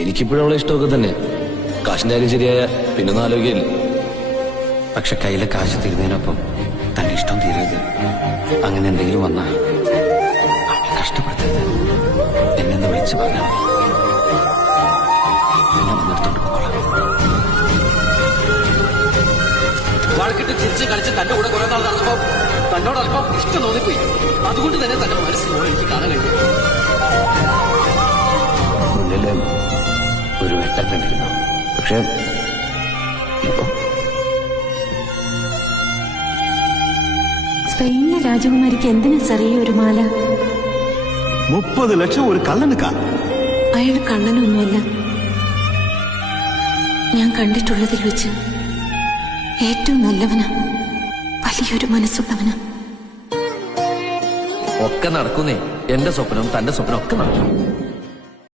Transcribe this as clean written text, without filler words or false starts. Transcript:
എനിക്കിപ്പോഴും അവളെ ഇഷ്ടമൊക്കെ തന്നെ. കാശിന്റെ കാര്യം ശരിയായ പിന്നൊന്നും ആലോചിക്കില്ല. പക്ഷെ കയ്യിലെ കാശ് തീരുന്നതിനൊപ്പം തന്റെ ഇഷ്ടം തീരരുത്. അങ്ങനെ എന്തെങ്കിലും വന്നാ അവളെ കഷ്ടപ്പെടുത്തരുത്. എന്നെന്ന് വിളിച്ചു പറഞ്ഞാൽ ഞാൻ വന്നെടുത്തോണ്ട് പോകണം. വഴക്കിട്ട് ചിരിച്ച് കളിച്ച് തന്റെ കൂടെ കുറെ നാൾ നടന്നപ്പോ തന്നോട് അല്പം ഇഷ്ടം തോന്നിപ്പോയി. അതുകൊണ്ട് തന്നെ തന്റെ മനസ്സിനോട് എനിക്ക് കാണാൻ കഴിഞ്ഞു. മുന്നില് ഒരു വെട്ടം കണ്ടിരുന്നു. പക്ഷെ ഇപ്പൊ സ്പെയിനിലെ രാജകുമാരിക്ക് എന്തിനാ ചെറിയ ഒരു മാല? 30 ലക്ഷം ഒരു കള്ളനുക്കാ. അയാൾ കള്ളനൊന്നുമല്ല. ഞാൻ കണ്ടിട്ടുള്ളതിൽ വെച്ച് ഏറ്റവും നല്ലവനാ, വലിയൊരു മനസ്സുള്ളവനാ. ഒക്കെ നടക്കുന്നേ. എന്റെ സ്വപ്നം തന്റെ സ്വപ്നം ഒക്കെ നടക്കും.